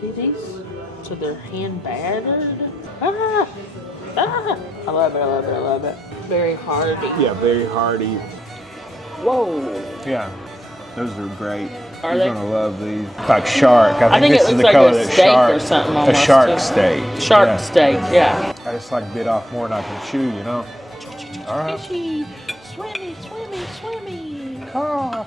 See these? So they're hand battered. Ah! Ah! I love it, I love it, I love it. Very hearty. Yeah, very hearty. Whoa! Yeah, those are great. Are You're they? gonna love these. It's like shark. I think this it is looks the like color a that steak shark, or something a almost, shark too. steak. Shark Yeah. steak, yeah. I just like bit off more than I can chew, you know. All right. Fishy! Swimmy, swimmy, swimmy! Caw.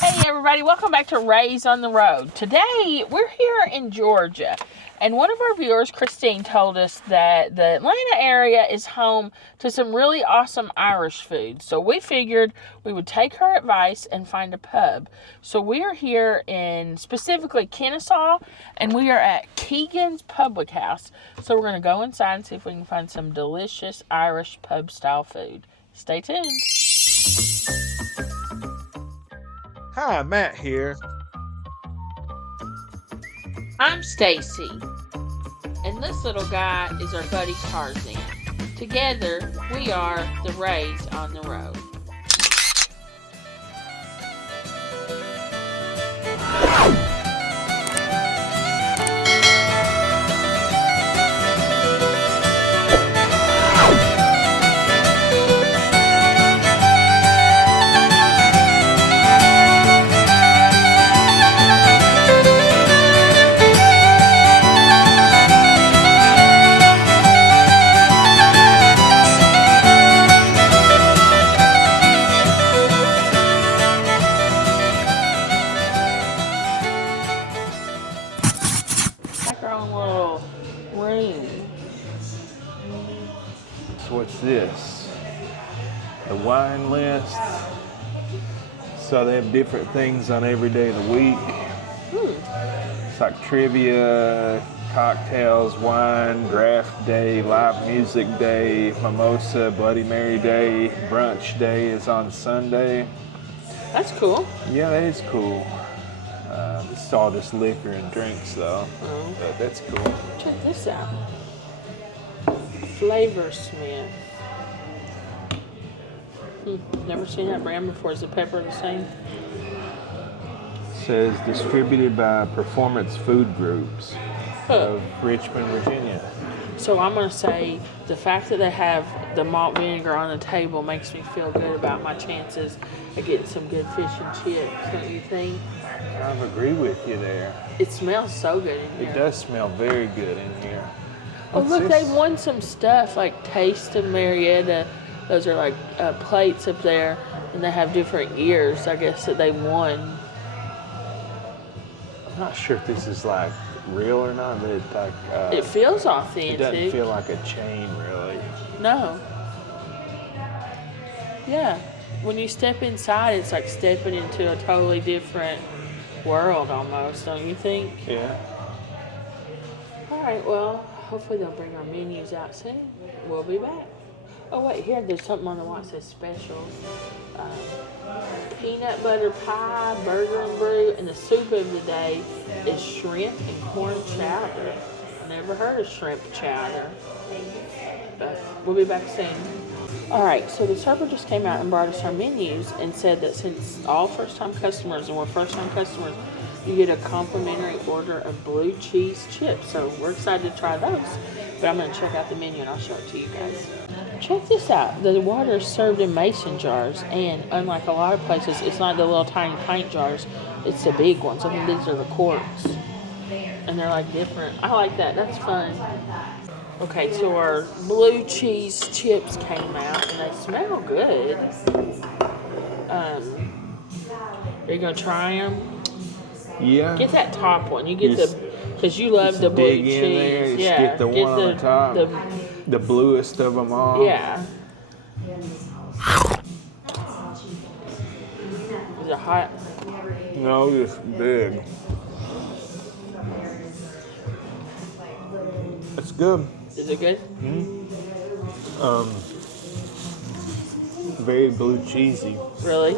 Hey everybody, welcome back to Raised on the Road. Today, we're here in Georgia. And one of our viewers, Christine, told us that the Atlanta area is home to some really awesome Irish food. So we figured we would take her advice and find a pub. So we are here in specifically Kennesaw, and we are at Keegan's Public House. So we're going to go inside and see if we can find some delicious Irish pub style food. Stay tuned. Hi, Matt here. I'm Stacy, and this little guy is our buddy Tarzan. Together, we are the Raised on the Road. Like our own little room. So what's this? The wine list. So they have different things on every day of the week. It's like trivia, cocktails, wine, draft day, live music day, mimosa, Bloody Mary day, brunch day is on Sunday. That's cool. Yeah, that is cool. It's all just liquor and drinks though, but that's cool. Check this out. Flavorsmith. Never seen that brand before. Is the pepper the same? Says distributed by Performance Food Groups of Richmond, Virginia. So I'm going to say the fact that they have the malt vinegar on the table makes me feel good about my chances of getting some good fish and chips, don't you think? I kind of agree with you there. It smells so good in here. It does smell very good in here. Oh, What's look, this? they won some stuff like Taste of Marietta. Those are like plates up there, and they have different years, I guess, that they won. I'm not sure if this is like real or not, but it's like It feels authentic. it doesn't feel like a chain really. No. Yeah. When you step inside, it's like stepping into a totally different world almost, don't you think? Yeah. All right, well, hopefully they'll bring our menus out soon. We'll be back. Oh, wait, here, there's something on the wall that says special. Peanut butter pie, burger and brew, and the soup of the day is shrimp and corn chowder. Never heard of shrimp chowder. But we'll be back soon. All right, so the server just came out and brought us our menus and said that since all first-time customers, and we're first-time customers, you get a complimentary order of blue cheese chips. So we're excited to try those. But I'm going to check out the menu and I'll show it to you guys. Check this out. The water is served in mason jars, and unlike a lot of places, it's not the little tiny pint jars. It's the big ones. I think these are the quarts. And they're like different. I like that. That's fun. Okay, so our blue cheese chips came out, and they smell good. Are you going to try them? Yeah. Get that top one. You get Just- because you love the blue dig cheese. in there, just Yeah, get the one on the top. The bluest of them all. Yeah. Is it hot? No, just big. It's good. Is it good? Very blue cheesy. Really?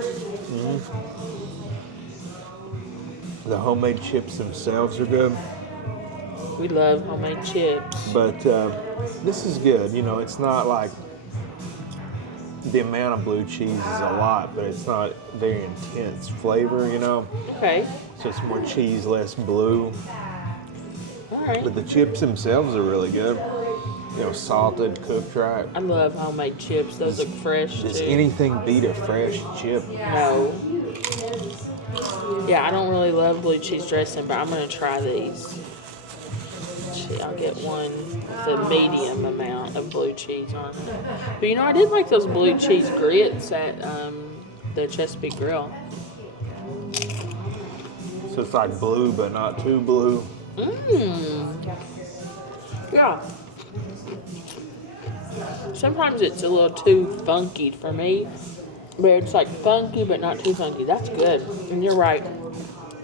The homemade chips themselves are good, We love homemade chips. but this is good. You know, it's not like the amount of blue cheese is a lot, but it's not very intense flavor, you know. Okay. So it's more cheese, less blue. All right. But the chips themselves are really good. You know, salted, cooked right. I love homemade chips. Those look fresh Does too. anything beat a fresh chip? No. Yeah, I don't really love blue cheese dressing, but I'm gonna try these. I'll get one with a medium amount of blue cheese on it. But you know, I did like those blue cheese grits at the Chesapeake Grill. So it's like blue, but not too blue. Yeah. Sometimes it's a little too funky for me, but it's like funky, but not too funky. That's good. And you're right.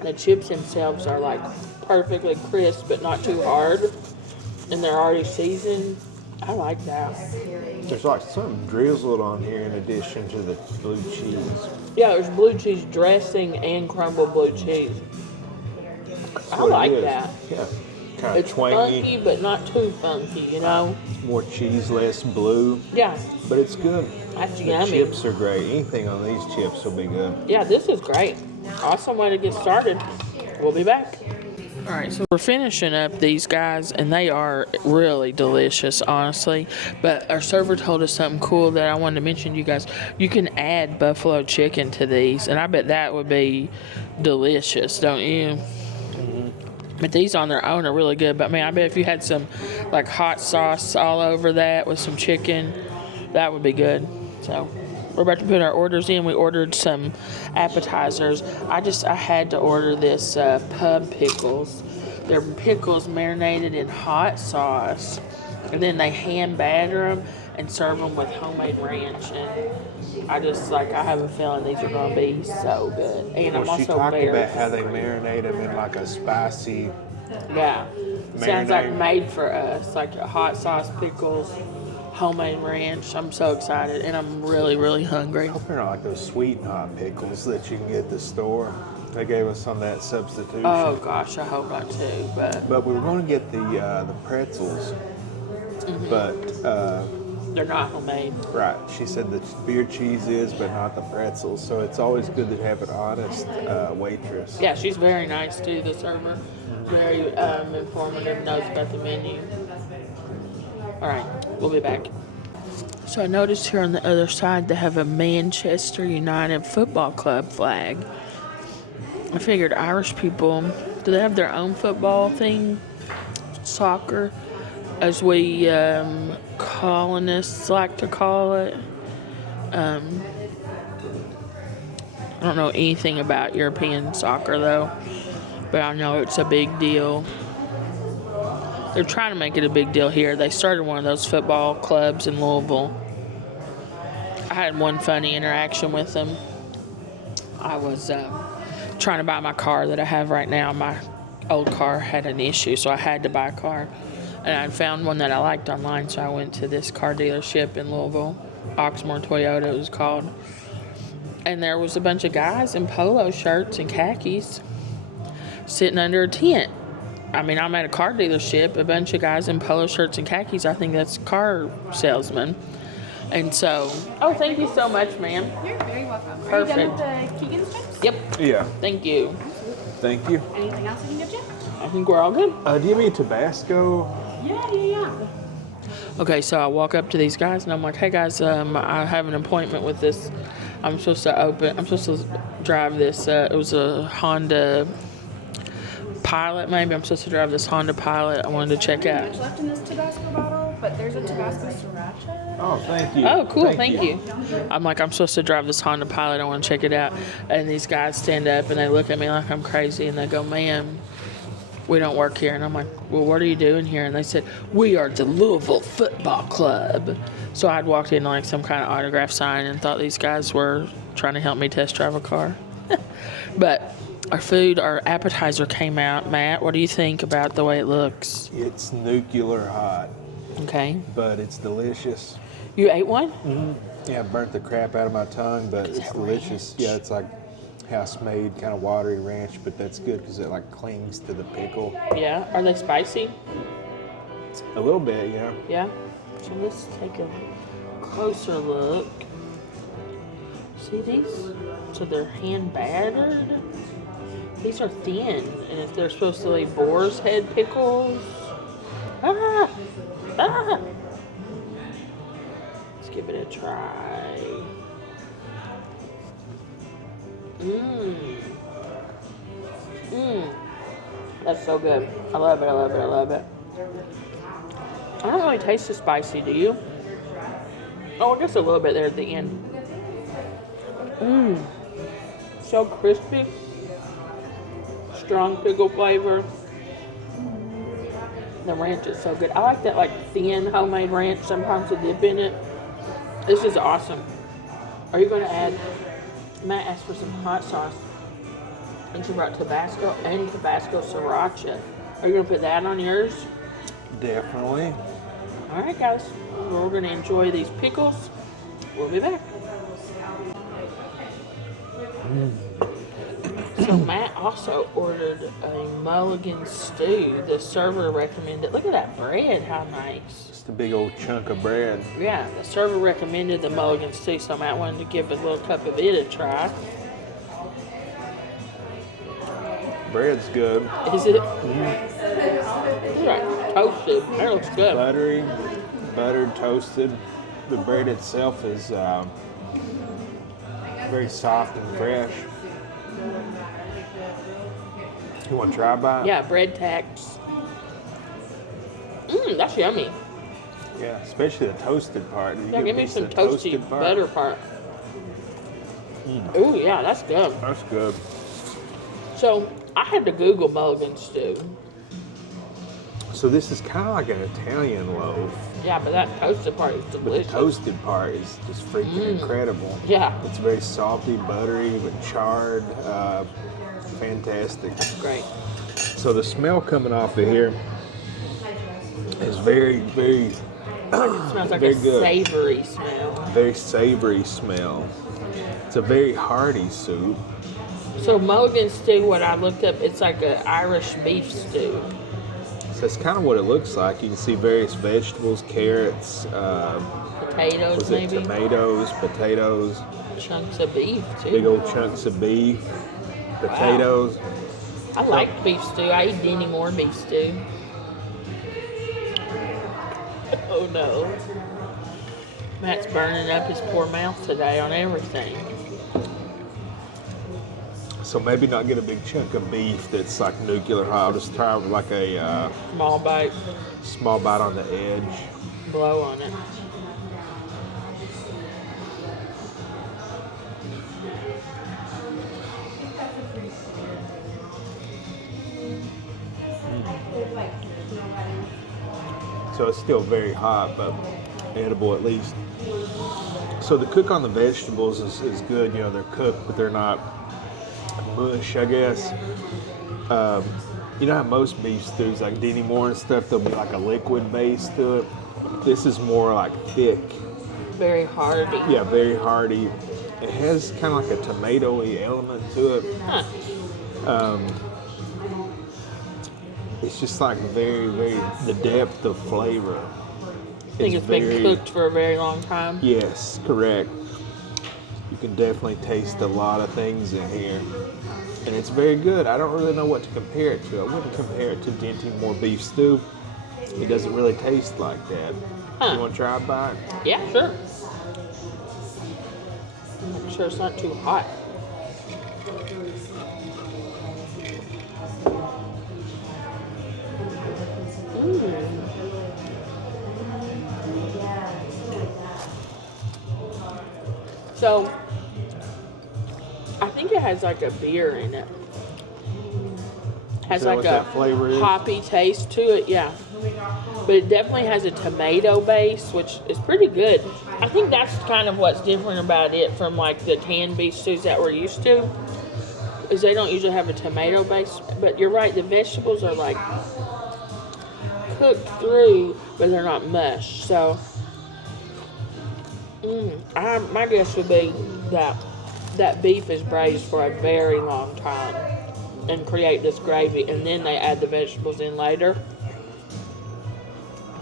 The chips themselves are like perfectly crisp, but not too hard. And they're already seasoned. I like that. There's like something drizzled on here in addition to the blue cheese. Yeah, there's blue cheese dressing and crumbled blue cheese. I like that. Yeah. Kind of It's twangy. funky, but not too funky, you know? More cheese, less blue. Yeah, But it's good. that's The yummy. chips are great. Anything on these chips will be good. Yeah, this is great. Awesome way to get started. We'll be back. All right, so we're finishing up these guys, and they are really delicious, honestly. But our server told us something cool that I wanted to mention to you guys. You can add buffalo chicken to these, and I bet that would be delicious, don't you? But these on their own are really good. But man, I bet if you had some like hot sauce all over that with some chicken, that would be good. So we're about to put our orders in. We ordered some appetizers. I had to order this pub pickles. They're pickles marinated in hot sauce, and then they hand batter them and serve them with homemade ranch. And I have a feeling these are going to be so good. And I'm Well, she also talked very about how they marinate them in like a spicy. yeah. Sounds like Marinade. made for us, like a hot sauce, pickles, homemade ranch. I'm so excited, and I'm really, really hungry. I hope they're not like those sweet and hot pickles that you can get at the store. They gave us some of that substitution. Oh gosh, I hope not too. But But we were going to get the pretzels. But they're not homemade. right, she said the beer cheese is, but not the pretzels. So it's always good to have an honest waitress. Yeah, she's very nice too. The server, very informative, knows about the menu. All right, we'll be back. So I noticed here on the other side they have a Manchester United Football Club flag. I figured Irish people, do they have their own football thing? Soccer, as we colonists like to call it. I don't know anything about European soccer though, but I know it's a big deal. They're trying to make it a big deal here. They started one of those football clubs in Louisville. I had one funny interaction with them. I was trying to buy my car that I have right now. My old car had an issue, so I had to buy a car. And I found one that I liked online, so I went to this car dealership in Louisville. Oxmoor Toyota it was called. And there was a bunch of guys in polo shirts and khakis sitting under a tent. I mean, I'm at a car dealership, a bunch of guys in polo shirts and khakis. I think that's car salesman. And so, oh, thank you so much, ma'am. You're very welcome. Perfect. Are you done with the Keegan's chips? Yep, Yeah, thank you. thank you. Anything else I can get you? I think we're all good. Do you have any Tabasco? Yeah. Okay, so I walk up to these guys and I'm like, hey guys, I have an appointment with this. I'm supposed to drive this. It was a Honda Pilot, maybe. I'm supposed to drive this Honda Pilot. I wanted to check out. Much left in this Tabasco bottle, but there's a Tabasco sriracha. Oh, thank you. Oh, cool, thank you. I'm like, I'm supposed to drive this Honda Pilot. I want to check it out. And these guys stand up and they look at me like I'm crazy and they go, ma'am, we don't work here. And I'm like, well, what are you doing here? And they said, we are the Louisville Football Club. So I'd walked in like some kind of autograph sign and thought these guys were trying to help me test drive a car. But our appetizer came out. Matt, what do you think about the way it looks? It's nuclear hot, Okay. but it's delicious. You ate one? Yeah, it burnt the crap out of my tongue, but it's delicious. Yeah, it's like house-made, kind of watery ranch, but that's good because it like clings to the pickle. Yeah. Are they spicy? A little bit, yeah. Yeah. So let's take a closer look. See these? So they're hand battered. These are thin, and if they're supposed to be boar's head pickles. Ah! Ah! Let's give it a try. Mmm. Mmm. That's so good. I love it, I love it, I love it. I don't really taste the spicy, do you? Oh, I guess a little bit there at the end. Mmm. So crispy. Strong pickle flavor. The ranch is so good. I like that like thin homemade ranch sometimes to dip in it. This is awesome. Are you going to add, Matt asked for some hot sauce. And she brought Tabasco and Tabasco Sriracha. Are you going to put that on yours? Definitely. All right, guys. We're going to enjoy these pickles. We'll be back. So Matt also ordered a Mulligan stew. The server recommended. Look at that bread. How nice. Just a big old chunk of bread. Yeah, the server recommended the Mulligan stew, so Matt wanted to give a little cup of it a try. Bread's good. Is it? Look at toasted. That looks good. Buttery, buttered, toasted. The bread itself is very soft and fresh. You want to try a bite? Yeah, bread tacks. That's yummy. Yeah, especially the toasted part. You Yeah, get a give me piece some of the toasty toasted part? butter part. Ooh, yeah, that's good. That's good. So, I had to Google Mulligan stew. So this is kind of like an Italian loaf, Yeah, but that toasted part is but the delicious. toasted part is just freaking incredible. Yeah, It's very salty, buttery, but charred. Fantastic. great. So the smell coming off of here is very, very, It smells like very a good. savory smell. Very savory smell. It's a very hearty soup. So Mulligan stew, what I looked up, it's like an Irish beef stew. So that's kind of what it looks like. You can see various vegetables, carrots, Potatoes, was it maybe. tomatoes, potatoes, Chunks of beef, too. big old chunks of beef, potatoes. I like beef stew. I eat Denny Moore beef stew. Oh, no. Matt's burning up his poor mouth today on everything. So maybe not get a big chunk of beef that's like nuclear hot. I'll just try with like a Small bite, small bite on the edge. blow on it. So it's still very hot, but edible at least. So the cook on the vegetables is good. You know, they're cooked, but they're not mush, I guess. You know how most beef stews, like Denny Moore and stuff, there'll be like a liquid base to it. This is more like thick. Very hearty. Yeah, very hearty. It has kind of like a tomatoey element to it. Huh. It's just like very, very, the depth of flavor. I think it's been cooked for a very long time. Yes, correct. You can definitely taste a lot of things in here. And it's very good. I don't really know what to compare it to. I wouldn't compare it to Denny Moore beef stew. It doesn't really taste like that. Huh. You want to try a bite? Yeah, sure. Make sure it's not too hot. So, I think it has like a beer in it. Has Is that like what a that flavor is? hoppy taste to it, yeah. But it definitely has a tomato base, which is pretty good. I think that's kind of what's different about it from like the canned beef stews that we're used to, is they don't usually have a tomato base. But you're right, the vegetables are like cooked through, but they're not mush. So, my guess would be that beef is braised for a very long time and create this gravy, and then they add the vegetables in later.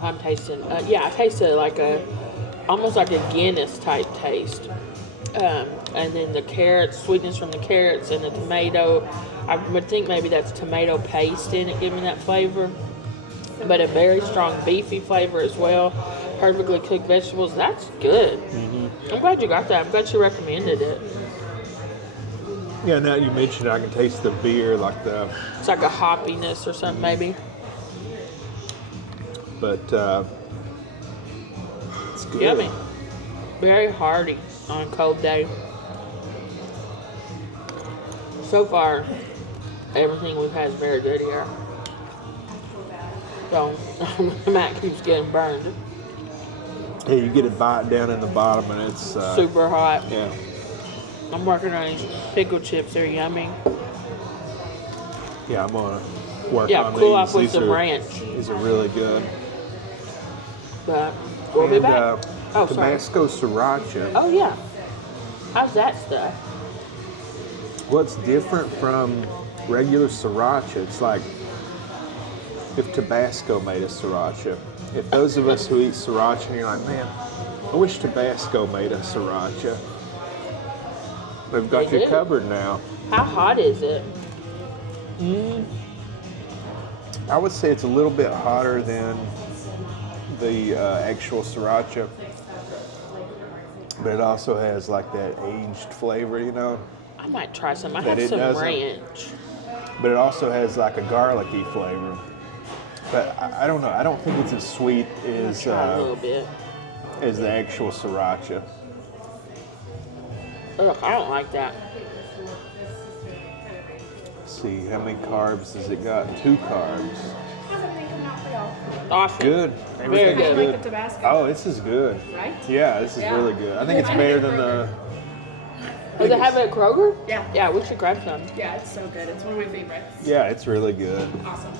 I'm tasting, I tasted like almost like a Guinness type taste. And then the carrots, sweetness from the carrots and the tomato. I would think maybe that's tomato paste in it, giving that flavor. But a very strong beefy flavor as well. Perfectly cooked vegetables. That's good. I'm glad you got that. I'm glad you recommended it. Yeah, now you mentioned it, I can taste the beer, like the. It's like a hoppiness or something, maybe. But it's good. Yummy. Very hearty on a cold day. So far, everything we've had is very good here. So, Matt keeps getting burned. Yeah, you get a bite down in the bottom and it's Super hot. Yeah. I'm working on these pickle chips. They're yummy. Yeah, I'm gonna work Yeah, on cool these. off with These some are, ranch. These are really good. But we'll be back. Oh, sorry. Tabasco sriracha. Oh, yeah. How's that stuff? What's different from regular sriracha? It's like if Tabasco made a sriracha. If those of us who eat sriracha, and you're like, man, I wish Tabasco made a sriracha. They've got They you do? covered now. How hot is it? I would say it's a little bit hotter than the actual sriracha, but it also has like that aged flavor, you know. I might try some. I That have it some doesn't. ranch. But it also has like a garlicky flavor. But I don't know. I don't think it's as sweet as Try a little bit. as the actual sriracha. Ugh, I don't like that. Let's see, how many carbs has it got? 2 carbs. How's everything coming out for y'all? Awesome. Good. Very Everything's good. I like the Tabasco. Oh, this is good. Right? Yeah, this is Yeah. really good. I think it's better than the. Does it have it at Kroger? Yeah. Yeah, we should grab some. Yeah, it's so good. It's one of my favorites. Yeah, it's really good. Awesome.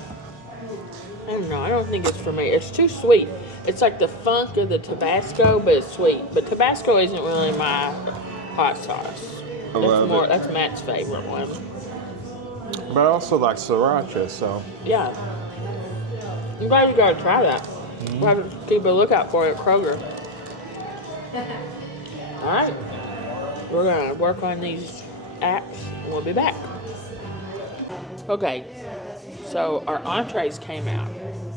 I don't know. I don't think it's for me. It's too sweet. It's like the funk of the Tabasco, but it's sweet. But Tabasco isn't really my hot sauce. I love it. That's Matt's favorite one. But I also like sriracha, so. Yeah. I'm glad you got to try that. We'll have to keep a lookout for it at Kroger. All right. We're going to work on these apps and we'll be back. Okay. So our entrees came out.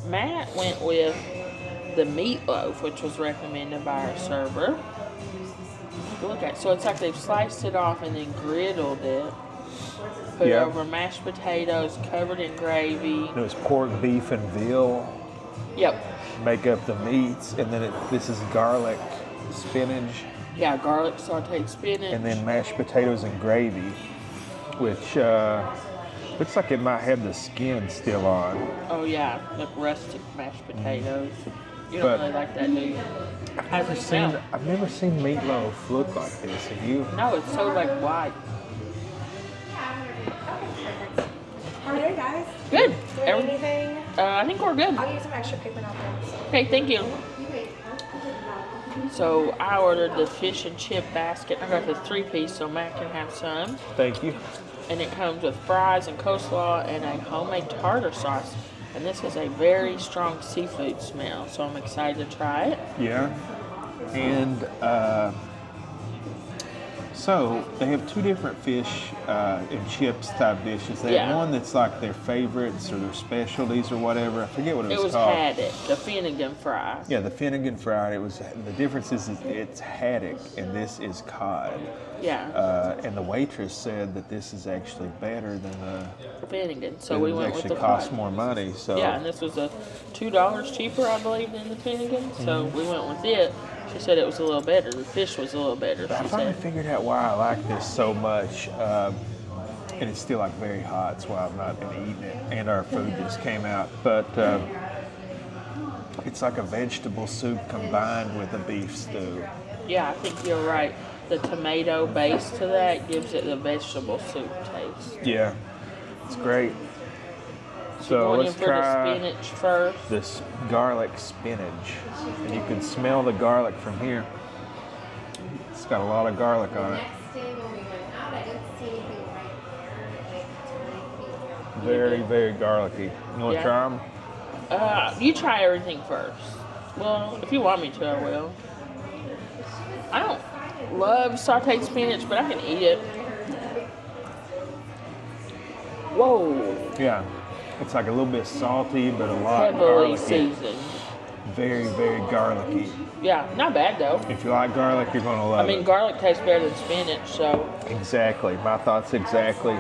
Matt went with the meatloaf, which was recommended by our server. Look at it. So it's like they've sliced it off and then griddled it. Put it Yeah. over mashed potatoes, covered in gravy. It was pork, beef, and veal. Yep. Make up the meats, and then this is garlic, spinach, Yeah, garlic sauteed spinach. and then mashed potatoes and gravy, which looks like it might have the skin still on. Oh yeah, like rustic mashed potatoes. You don't But- really like that, do you? How's it smell? I've never seen meatloaf look like this. Have you? No, it's so like white. How are you doing, guys? Good. Doing anything? I think we're good. I'll use some extra paper napkins. Okay, thank you. So I ordered the fish and chip basket. I got the 3-piece so Matt can have some. Thank you. And it comes with fries and coleslaw and a homemade tartar sauce. And this is a very strong seafood smell, so I'm excited to try it. Yeah. And so they have 2 different fish and chips type dishes. They have Yeah. one that's like their favorites or their specialties or whatever. I forget what it It was called. haddock, the Finnegan fry. Yeah, the Finnegan fried. It was the difference is it's haddock and this is cod. Yeah, And the waitress said that this is actually better than the. Finnegan. So it we went with actually the costs fry. more money. So Yeah, and this was a $2 cheaper, I believe, than the Finnegan. So we went with it. She said it was a little better. The fish was a little better. I She finally said. figured out why I like this so much. And it's still like very hot. That's why I've not been eating it. And our food just came out, but it's like a vegetable soup combined with a beef stew. Yeah, I think you're right. The tomato base to that gives it the vegetable soup taste. Yeah, it's great. Going So in let's for try the spinach first. this garlic spinach. And you can smell the garlic from here. It's got a lot of garlic on it. Very, very garlicky. You want to Yeah. try them? You try everything first. Well, if you want me to, I will. I don't. love sauteed spinach, but I can eat it. Whoa. Yeah. It's like a little bit salty, but a lot Heavily garlicky. seasoned. Very, very garlicky. Yeah, not bad though. If you like garlic, you're going to love it. I mean, garlic tastes better than spinach, so. Exactly. My thoughts exactly.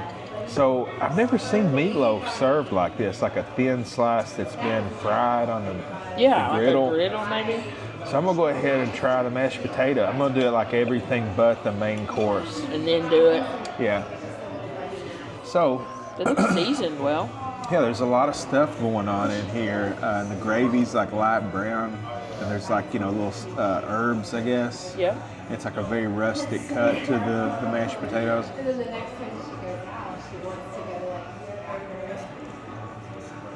So I've never seen meatloaf served like this, like a thin slice that's been fried on the griddle. Like a griddle maybe. So I'm going to go ahead and try the mashed potato. I'm going to do it like everything but the main course. And then do it. Yeah. So. It looks seasoned well. Yeah, there's a lot of stuff going on in here. And the gravy's like light brown. And there's like, little herbs, I guess. Yeah. It's like a very rustic cut to the mashed potatoes.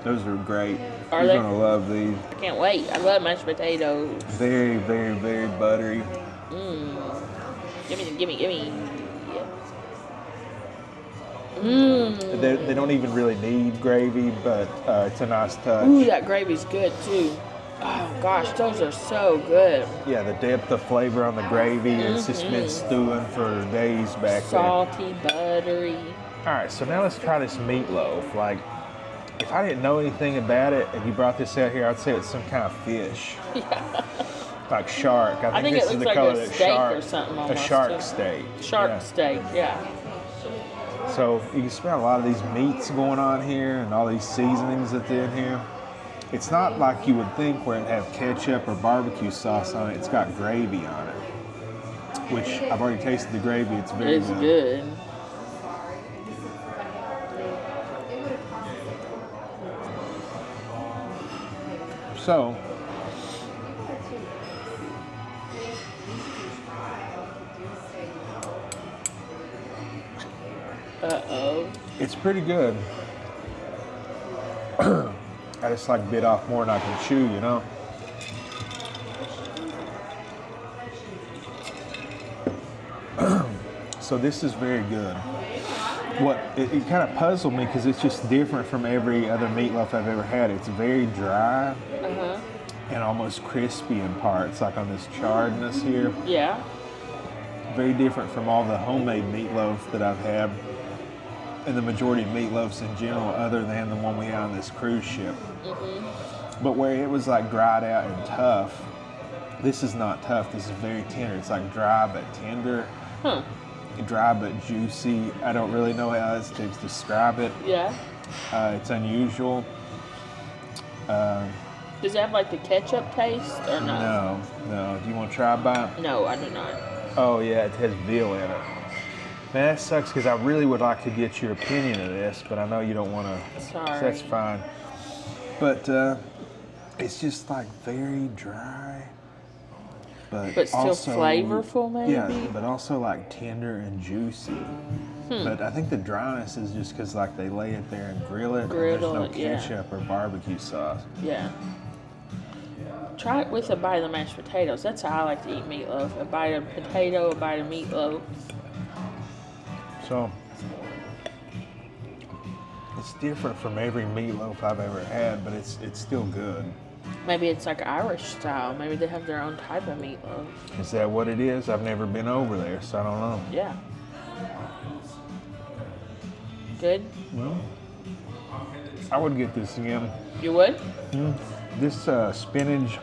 Those are great. Are You're they? going to love these. I can't wait. I love mashed potatoes. Very, very, very buttery. Gimme. Yeah. They don't even really need gravy, but it's a nice touch. Ooh, that gravy's good too. Oh gosh, those are so good. Yeah, the depth of flavor on the gravy. It's just been stewing for days back Salty, buttery. All right, so now let's try this meatloaf. Like, if I didn't know anything about it and you brought this out here, I'd say it's some kind of fish. Yeah. Like shark. I think this it is looks the like color a that steak shark, or something a almost. shark too. steak. Shark Yeah. steak, yeah. So you can smell a lot of these meats going on here and all these seasonings that's in here. It's not like you would think where it have ketchup or barbecue sauce on it. It's got gravy on it, which I've already tasted the gravy. It's very It's good. So, Uh-oh. it's pretty good. I just like bit off more than I can chew, So this is very good. It kind of puzzled me because it's just different from every other meatloaf I've ever had. It's very dry and almost crispy in parts, like on this charredness here. Yeah. Very different from all the homemade meatloaf that I've had, and the majority of meatloafs in general, other than the one we had on this cruise ship. But where it was like dried out and tough, this is not tough. This is very tender. It's like dry but tender. Dry but juicy. I don't really know how else to describe it. Yeah. It's unusual. Does it have like the ketchup taste or no? No. Do you want to try a bite? No, I do not. Oh yeah, it has veal in it. Man, that sucks because I really would like to get your opinion of this, but I know you don't want to. Sorry. So that's fine. But it's just like very dry. But still also, flavorful, maybe? Yeah, but also like tender and juicy. But I think the dryness is just because like they lay it there and grill it. Griddle and there's no it, yeah. ketchup or barbecue sauce. Yeah. Try it with a bite of the mashed potatoes. That's how I like to eat meatloaf. A bite of potato, a bite of meatloaf. So it's different from every meatloaf I've ever had, but it's still good. Maybe it's like Irish style. Maybe they have their own type of meatloaf. Is that what it is? I've never been over there, so I don't know. Yeah. Good? I would get this again. You would? This spinach,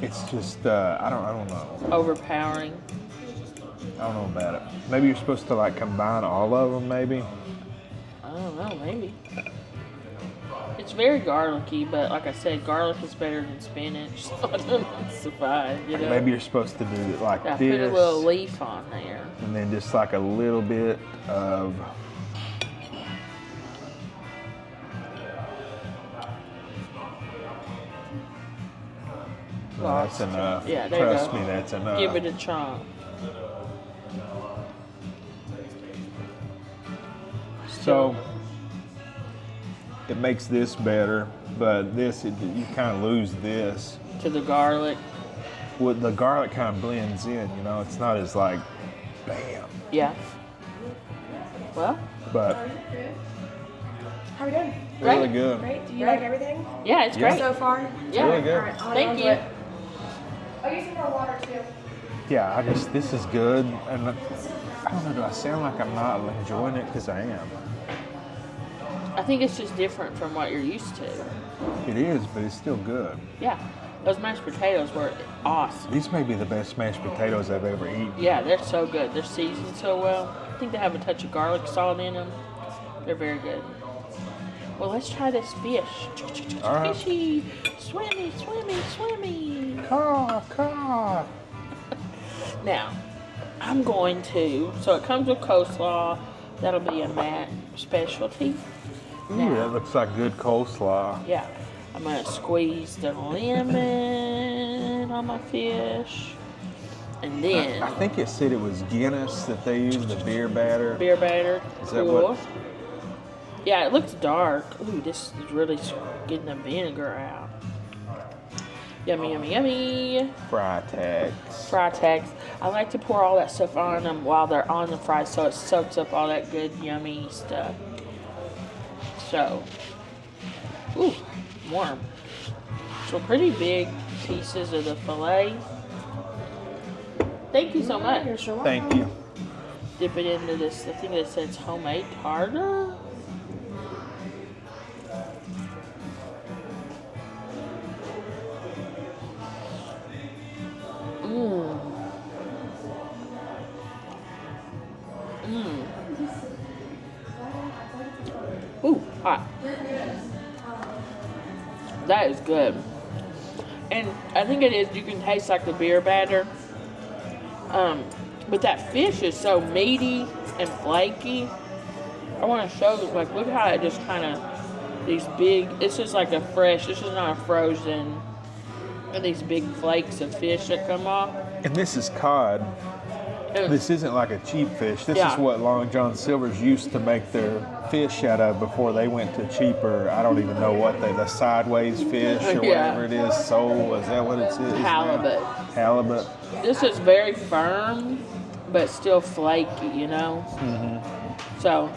it's just I don't know. Overpowering. I don't know about it. Maybe you're supposed to like combine all of them, maybe. I don't know, maybe. It's very garlicky, but like I said, garlic is better than spinach, so I don't know if it's survive, you know? Maybe you're supposed to do it like Yeah, this. put a little leaf on there. And then just like a little bit of that's enough. Yeah, there you Trust go. me, that's enough. Give it a chomp. So it makes this better, but this you kind of lose this. To the garlic. Well, the garlic kind of blends in, It's not as like, bam. Yeah. Well, But How are we doing? really Great. good. Great. Do you like everything yeah, it's Yeah. great. so far? Yeah. Really good. All right, I'll Thank go you. into it. I'll get some more water too. Yeah, this is good. And I don't know, do I sound like I'm not enjoying it? Because I am. I think it's just different from what you're used to. It is, but it's still good. Yeah, those mashed potatoes were awesome. These may be the best mashed potatoes I've ever eaten. Yeah, they're so good. They're seasoned so well. I think they have a touch of garlic salt in them. They're very good. Well, let's try this fish. All right. Fishy, swimmy, swimmy, swimmy. Caw. Now, I'm going to, so it comes with coleslaw. That'll be a Matt specialty. Ooh, that looks like good coleslaw. Yeah, I'm going to squeeze the lemon on my fish. And then... I think it said it was Guinness that they used, the beer batter. Beer batter. Is that what? Yeah, it looks dark. Ooh, this is really getting the vinegar out. Yummy, yummy, yummy. Fry tags. Fry tags. I like to pour all that stuff on them while they're on the fry so it soaks up all that good, yummy stuff. So, ooh, warm. So pretty big pieces of the filet. Thank you so much. Thank you. Dip it into this, I think it says homemade tartar. Ooh, hot. That is good. And I think it is, you can taste like the beer batter. But that fish is so meaty and flaky. I want to show, like, look how it just kind of, these big, it's just like a fresh, this is not a frozen, and these big flakes of fish that come off. And this is cod. This isn't like a cheap fish. This is what Long John Silver's used to make their fish out of before they went to cheaper, I don't even know what the sideways fish or whatever it is. Sole, is that what it is? Halibut. Halibut. This is very firm, but still flaky, you know? Mm-hmm. So,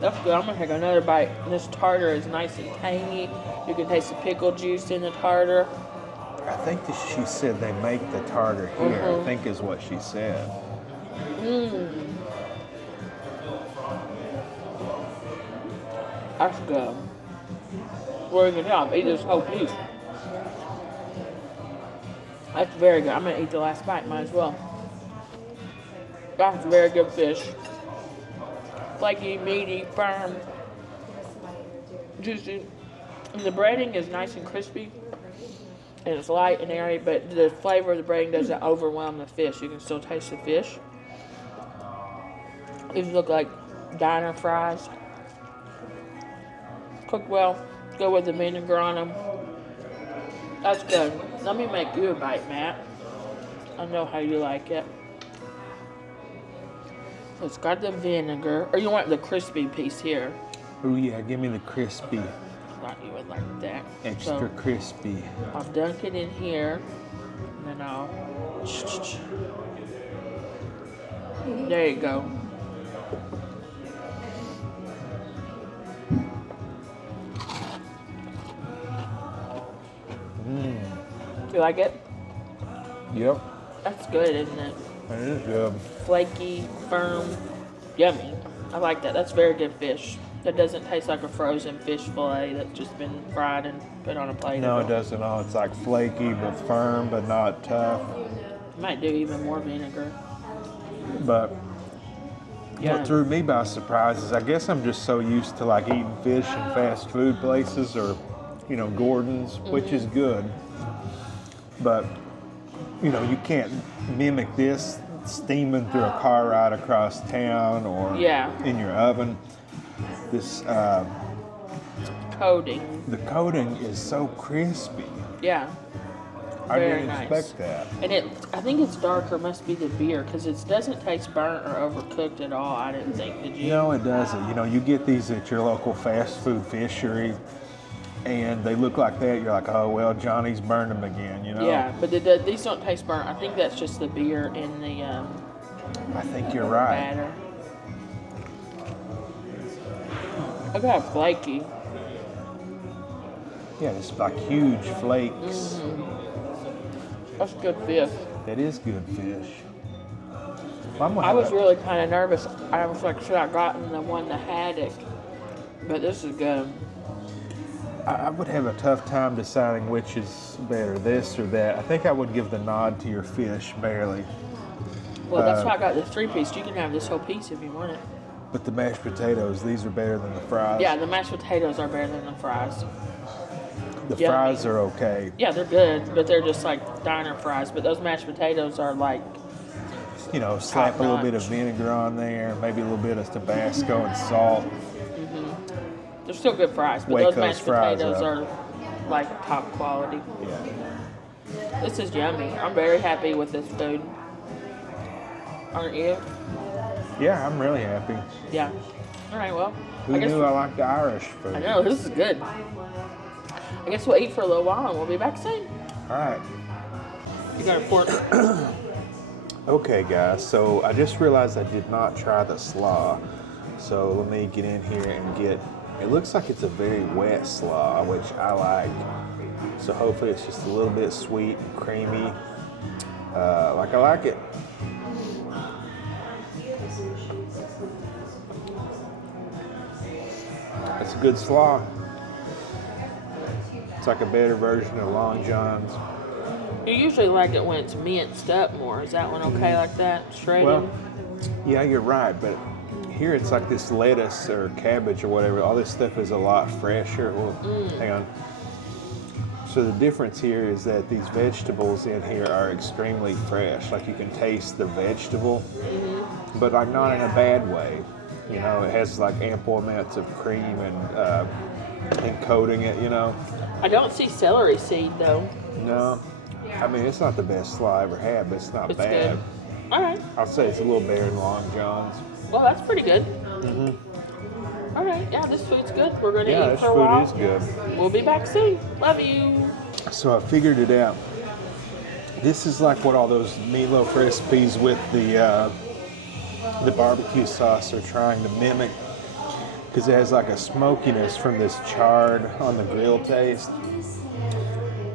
that's good. I'm going to take another bite. This tartar is nice and tangy. You can taste the pickle juice in the tartar. I think she said they make the tartar here, I think is what she said. That's good. Very good job. Eat this whole piece. That's very good. I'm going to eat the last bite. Might as well. That's very good fish. Flaky, meaty, firm, juicy. And the breading is nice and crispy. And it's light and airy, but the flavor of the breading doesn't overwhelm the fish. You can still taste the fish. These look like diner fries. Cooked well. Go with the vinegar on them. That's good. Let me make you a bite, Matt. I know how you like it. So it's got the vinegar. Or you want the crispy piece here. Oh yeah, give me the crispy. Thought you would like that. Extra crispy. I'll dunk it in here. And then I'll... There you go. You like it? Yep. That's good, isn't it? That is good. Flaky, firm, yummy. I like that. That's very good fish. That doesn't taste like a frozen fish fillet that's just been fried and put on a plate. No, it doesn't all. It's like flaky but firm but not tough. Might do even more vinegar. But what threw me by surprise is I guess I'm just so used to like eating fish in fast food places or, you know, Gordon's, which is good. But, you know, you can't mimic this steaming through a car ride across town or in your oven. This coating. The coating is so crispy. Yeah. I didn't expect that. And I think it's darker, must be the beer, because it doesn't taste burnt or overcooked at all, I didn't think. Did you? No, it doesn't. You know, you get these at your local fast food fishery, and they look like that. You're like, oh, well, Johnny's burned them again, you know? Yeah, but these don't taste burnt. I think that's just the beer in the I think you're right. batter. Look how flaky. Yeah, it's like huge flakes. That's good fish. That is good fish. I was really kind of nervous. I was like, should I have gotten the one, the haddock? But this is good. I would have a tough time deciding which is better, this or that. I think I would give the nod to your fish, barely. Well, that's why I got the 3-piece. You can have this whole piece if you want it. But the mashed potatoes, these are better than the fries. Yeah, the mashed potatoes are better than the fries. The fries are okay. Yeah, they're good, but they're just like diner fries. But those mashed potatoes are like, You know, slap a little bit of top-notch. vinegar on there, maybe a little bit of Tabasco and salt. they're still good fries. But Wake those those mashed fries potatoes up. are like top quality. Yeah. This is yummy. I'm very happy with this food. Aren't you? Yeah, I'm really happy. Yeah. All right, well. Who knew I liked the Irish food? I know, this is good. I guess we'll eat for a little while and we'll be back soon. All right. You got a fork? Okay, guys, so I just realized I did not try the slaw. So let me get in here and get, it looks like it's a very wet slaw, which I like. So hopefully it's just a little bit sweet and creamy. Like I like it. It's a good slaw. It's like a better version of Long John's. You usually like it when it's minced up more. Is that one okay like that? Shredded? Well, yeah, you're right, but here it's like this lettuce or cabbage or whatever. All this stuff is a lot fresher. Well, hang on. So the difference here is that these vegetables in here are extremely fresh. Like you can taste the vegetable, but like not in a bad way. You know, it has like ample amounts of cream and coating it. You know. I don't see celery seed though. No, I mean it's not the best slaw I ever had, but it's not It's bad. good. All right. I'll say it's a little better than Long John's. Well, that's pretty good. All right. Yeah, this food's good. We're going to Yeah, eat this for a while. food is good. We'll be back soon. Love you. So I figured it out. This is like what all those meatloaf recipes with the barbecue sauce are trying to mimic, because it has like a smokiness from this charred on the grill taste,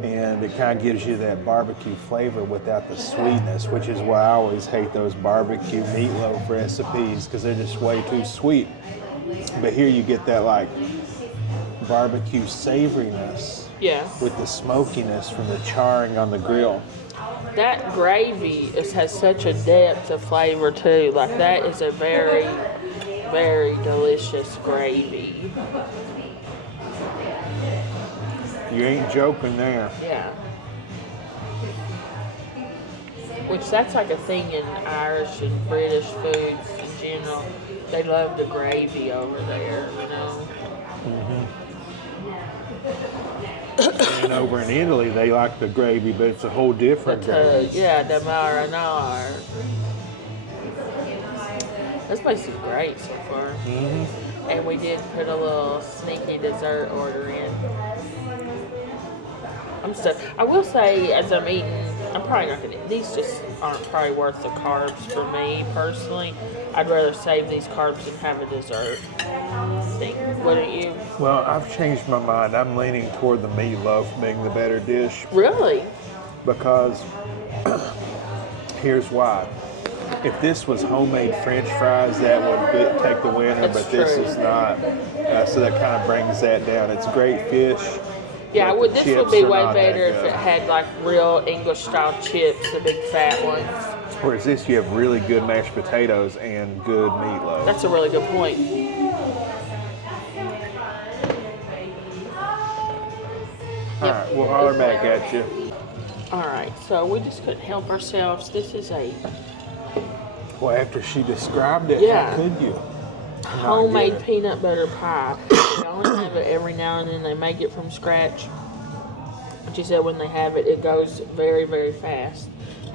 and it kind of gives you that barbecue flavor without the sweetness, which is why I always hate those barbecue meatloaf recipes, because they're just way too sweet. But here you get that like barbecue savoriness Yeah. with the smokiness from the charring on the grill. That gravy has such a depth of flavor too. Like that is a very, very delicious gravy. You ain't joking there. Yeah. Which that's like a thing in Irish and British foods in general. They love the gravy over there, you know. And over in Italy, they like the gravy, but it's a whole different gravy. Yeah, the marinara. This place is great so far. And we did put a little sneaky dessert order in. I will say, as I'm eating, I'm probably not gonna. These just aren't probably worth the carbs for me personally. I'd rather save these carbs and have a dessert. Wouldn't you? Well, I've changed my mind. I'm leaning toward the meatloaf being the better dish, Really? because here's why. If this was homemade French fries, that would take the winner, That's but this true. is not. So that kind of brings that down. It's great fish. Yeah, but the this would chips be are way not that better if good. it had like real English style chips, the big fat ones. Whereas this, you have really good mashed potatoes and good meatloaf. That's a really good point. All right, we'll holler back at you. All right, so we just couldn't help ourselves. This is a Well, after she described it, Yeah. how could you? Not homemade get it? peanut butter pie. They only have it every now and then. They make it from scratch. But she said when they have it, it goes very, very fast.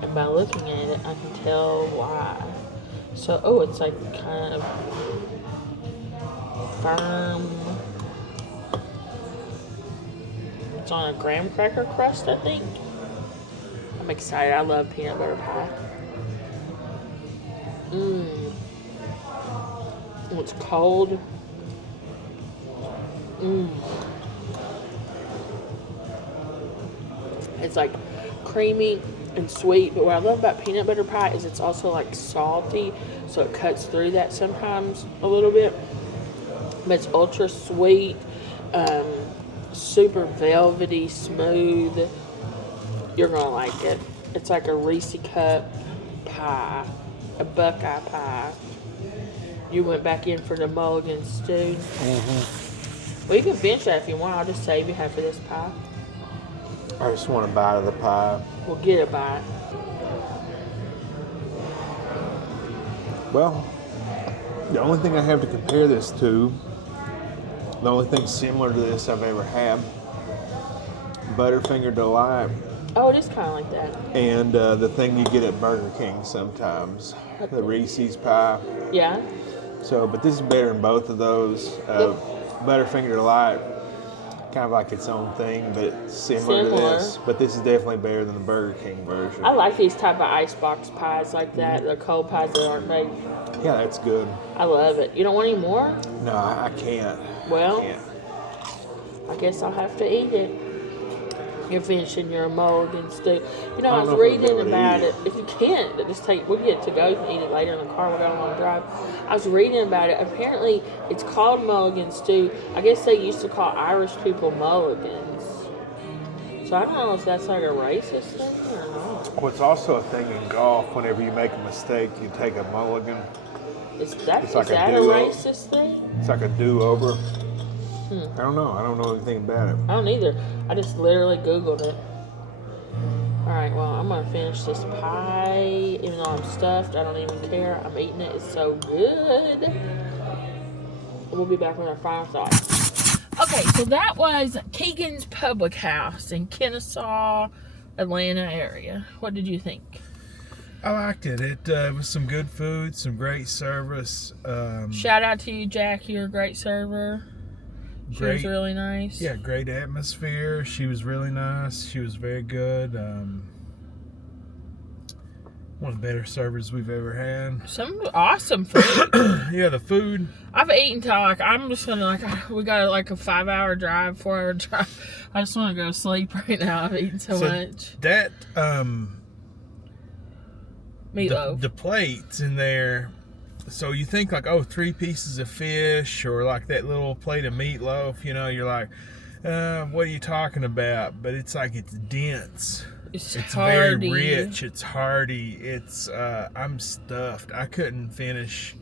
And by looking at it, I can tell why. So, oh, it's like kind of firm. It's on a graham cracker crust, I think. I'm excited. I love peanut butter pie. Oh, it's cold. It's like creamy and sweet. But what I love about peanut butter pie is it's also like salty, so it cuts through that sometimes a little bit. But it's ultra sweet, super velvety, smooth. You're gonna like it. It's like a Reese cup pie, a Buckeye pie. You went back in for the Mulligan stew. Well, you can finish that if you want. I'll just save you half of this pie. I just want a bite of the pie. We'll get a bite. Well, the only thing I have to compare this to, the only thing similar to this I've ever had, Butterfinger Delight, Oh, it is kind of like that. and the thing you get at Burger King sometimes, the Reese's pie. Yeah. So, but this is better than both of those. Butterfinger Delight, kind of like its own thing, but similar to this. But this is definitely better than the Burger King version. I like these type of icebox pies like that. The cold pies that aren't made. Yeah, that's good. I love it. You don't want any more? No, I can't. Well, I can't. I guess I'll have to eat it. You're finishing your Mulligan stew. You know, I was don't know if reading we'll be able to about eat it. If you can't, just we'll get it to go. You can eat it later in the car. We got a long drive. I was reading about it. Apparently, it's called Mulligan stew. I guess they used to call Irish people Mulligans. So I don't know if that's like a racist thing or not. Well, it's also a thing in golf. Whenever you make a mistake, you take a mulligan. Is that It's like is a that a duo. racist thing? It's like a do-over. I don't know. I don't know anything about it. I don't either. I just literally Googled it. Alright, well, I'm going to finish this pie. Even though I'm stuffed, I don't even care. I'm eating it. It's so good. We'll be back with our final thoughts. Okay, so that was Keegan's Public House in Kennesaw, Atlanta area. What did you think? I liked it. It was some good food, some great service. Shout out to you, Jack. You're a great server. She was really nice. Yeah, great atmosphere. She was really nice. She was very good. One of the better servers we've ever had. Some awesome food. Yeah, the food. I've eaten till I'm just gonna we got like a 4-hour drive. I just want to go to sleep right now. I've eaten so much. That Meatloaf. the plates in there. So you think like, oh, 3 pieces of fish or like that little plate of meatloaf, you know, you're like, what are you talking about? But it's like, it's dense. It's very rich. It's hearty. It's, I'm stuffed. I couldn't finish.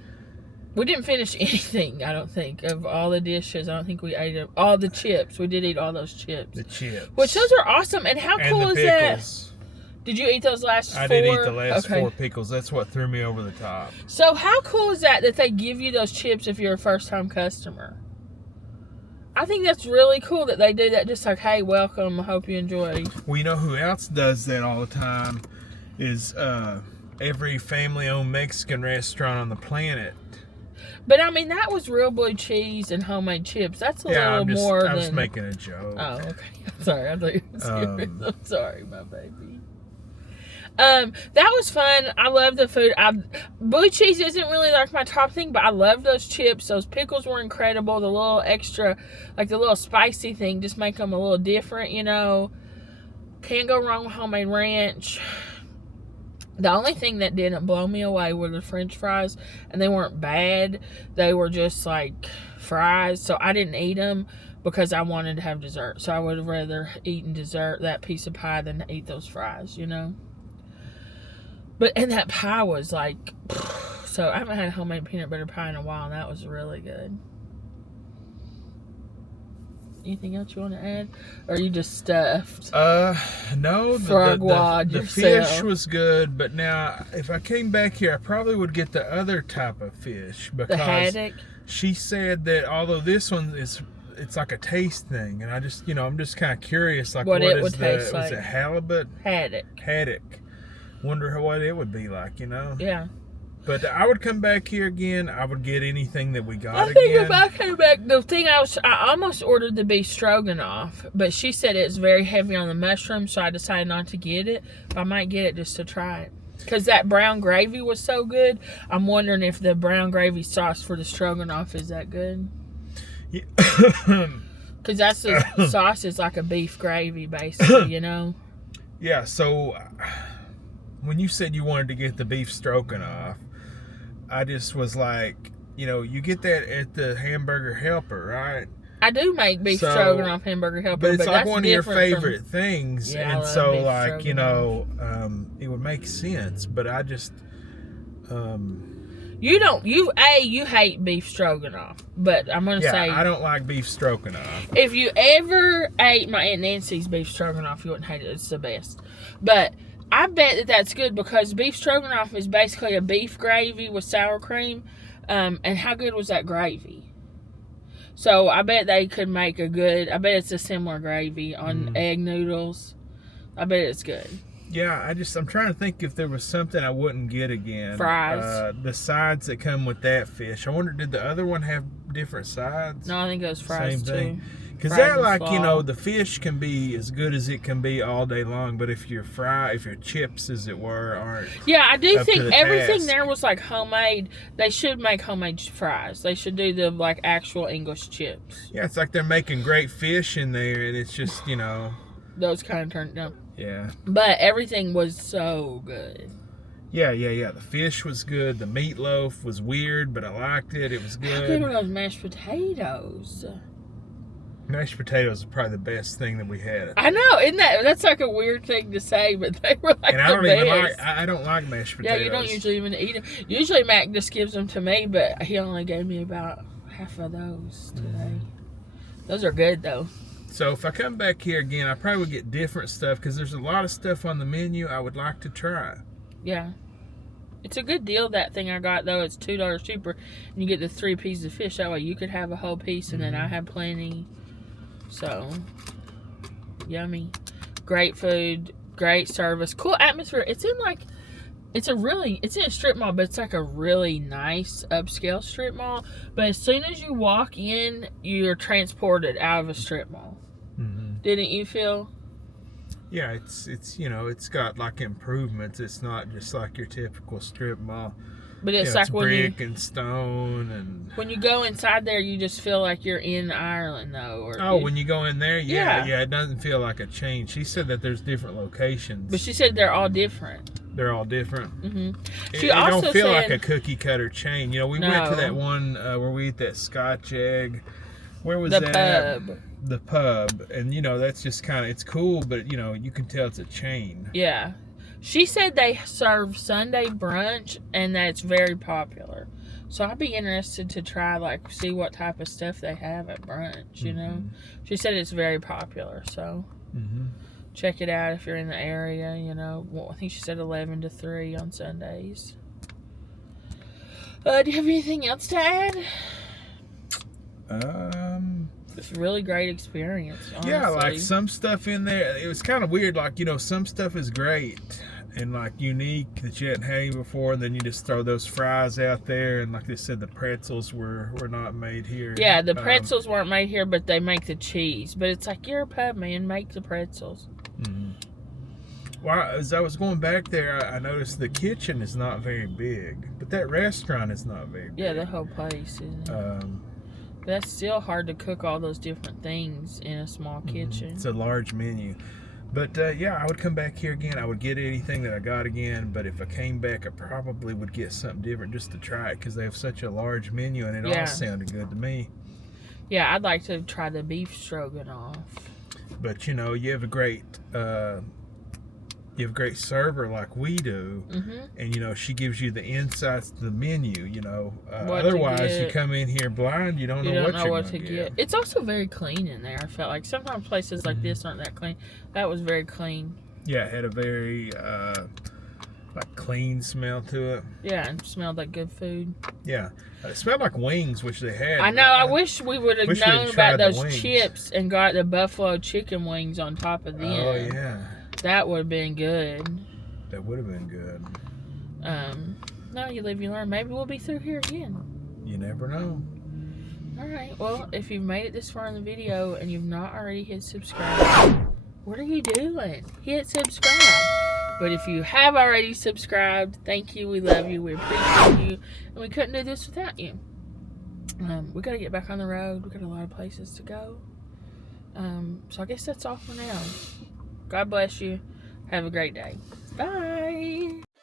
We didn't finish anything, I don't think, of all the dishes. I don't think we ate all the chips. We did eat all those chips. The chips. Which those are awesome. And how cool is pickles. that? Did you eat those last 4? I did eat the last 4 pickles. That's what threw me over the top. So how cool is that they give you those chips if you're a first-time customer? I think that's really cool that they do that. Just like, hey, welcome. I hope you enjoy. Well, you know who else does that all the time is every family-owned Mexican restaurant on the planet. But I mean, that was real blue cheese and homemade chips. That's a little more than. I was making a joke. Oh, okay. Sorry, I thought you were serious. I'm sorry, my baby. That was fun. I love the food. Blue cheese isn't really like my top thing, but I love those chips. Those pickles were incredible. The little extra, like the little spicy thing, just make them a little different, you know. Can't go wrong with homemade ranch. The only thing that didn't blow me away were the French fries, and they weren't bad. They were just like fries, so I didn't eat them because I wanted to have dessert. So I would have rather eaten dessert, that piece of pie, than eat those fries, you know. And that pie was like, so I haven't had homemade peanut butter pie in a while, and that was really good. Anything else you want to add? Or are you just stuffed? No. The fish was good, but now if I came back here, I probably would get the other type of fish because the haddock. She said that although this one it's like a taste thing, and I just I'm just kind of curious, like what it is would taste was like. it halibut? Haddock. Wonder what it would be like, Yeah. But I would come back here again. I would get anything that we got I again. think if I came back, the thing I almost ordered the beef stroganoff, but she said it's very heavy on the mushrooms, so I decided not to get it. But I might get it just to try it. Because that brown gravy was so good. I'm wondering if the brown gravy sauce for the stroganoff is that good. Yeah. Because that's the sauce is like a beef gravy, basically, Yeah, so when you said you wanted to get the beef stroganoff, I just was like, you know, you get that at the Hamburger Helper, right? I do make beef stroganoff Hamburger Helper, but it's like that's one of your different favorite things, Yeah, I and love so beef like, you know, stroganoff. it would make sense. But I just, you hate beef stroganoff, but I'm gonna say I don't like beef stroganoff. if you ever ate my Aunt Nancy's beef stroganoff, you wouldn't hate it. It's the best. But I bet that that's good because beef stroganoff is basically a beef gravy with sour cream. And how good was that gravy? So I bet they could make I bet it's a similar gravy on egg noodles. I bet it's good. Yeah, I'm trying to think if there was something I wouldn't get again. Fries. The sides that come with that fish. I wonder, did the other one have different sides? No, I think it was fries Same thing. too. Because Fries they're and like, you know, slaw. the fish can be as good as it can be all day long, but if your chips, as it were, aren't. Yeah, I do up to think the everything task. there was like homemade. They should make homemade fries. They should do the like actual English chips. Yeah, it's like they're making great fish in there, and it's just, you know. Those kind of turned down. Yeah. But everything was so good. Yeah. The fish was good. The meatloaf was weird, but I liked it. It was How good good. were those mashed potatoes? Mashed potatoes are probably the best thing that we had. I know, isn't that's like a weird thing to say, but they were like And I the don't even best. I don't like mashed Yeah, potatoes. you don't usually even eat them. Usually Mac just gives them to me, but he only gave me about half of those today. Those are good though. So if I come back here again, I probably would get different stuff because there's a lot of stuff on the menu I would like to try. Yeah. It's a good deal, that thing I got, though. It's $2 cheaper, and you get the 3 pieces of fish. That way you could have a whole piece, and then I have plenty. So, yummy. Great food, great service, cool atmosphere. It's in a strip mall, but it's like a really nice upscale strip mall. But as soon as you walk in, you're transported out of a strip mall. Mm-hmm. Didn't you feel? Yeah, it's you know, it's got like improvements. It's not just like your typical strip mall. But it's You know, like when brick and stone and. when you go inside there, you just feel like you're in Ireland, though. When you go in there, Yeah. it doesn't feel like a chain. She said that there's different locations. But she said they're all different. They're all different. Hmm It don't feel like a cookie cutter chain. You know, we went to No. that one where we ate that Scotch egg. Where was The that? pub. The pub. And, you know, that's just kind of, it's cool, but, you know, you can tell it's a chain. Yeah. She said they serve Sunday brunch, and that's very popular. So I'd be interested to try, like, see what type of stuff they have at brunch, you know? She said it's very popular, so check it out if you're in the area, you know. Well, I think she said 11 to 3 on Sundays. Do you have anything else to add? It's a really great experience, honestly. Yeah, like some stuff in there, it was kind of weird. Like, you know, some stuff is great and like unique that you hadn't had before, and then you just throw those fries out there, and like they said, the pretzels were not made here. Yeah, the pretzels weren't made here, but they make the cheese. But it's like, you're a pub, man, make the pretzels. Well, as I was going back there, I noticed the kitchen is not very big, but that restaurant is not very big. Yeah, the whole place, isn't it? But that's still hard to cook all those different things in a small kitchen. It's a large menu. But yeah, I would come back here again. I would get anything that I got again, but if I came back, I probably would get something different just to try it because they have such a large menu, and it all sounded good to me. Yeah, I'd like to try the beef stroganoff. But you know, you have a great server like we do, and you know, she gives you the insights to the menu. You know, otherwise you come in here blind, you don't know what you're going to get. It's also very clean in there. I felt like sometimes places like this aren't that clean. That was very clean. Yeah, it had a very like clean smell to it. Yeah, and smelled like good food. Yeah, it smelled like wings, which they had. I know. I wish we would have known about those wings. chips and got the buffalo chicken wings on top of them. Oh yeah, that would have been good. That would have been good. No, you live, you learn. Maybe we'll be through here again. You never know. All right. Well, if you've made it this far in the video and you've not already hit subscribe, what are you doing? Hit subscribe. But if you have already subscribed, thank you. We love you. We appreciate you. And we couldn't do this without you. We got to get back on the road. We got a lot of places to go. So I guess that's all for now. God bless you. Have a great day. Bye. Bye.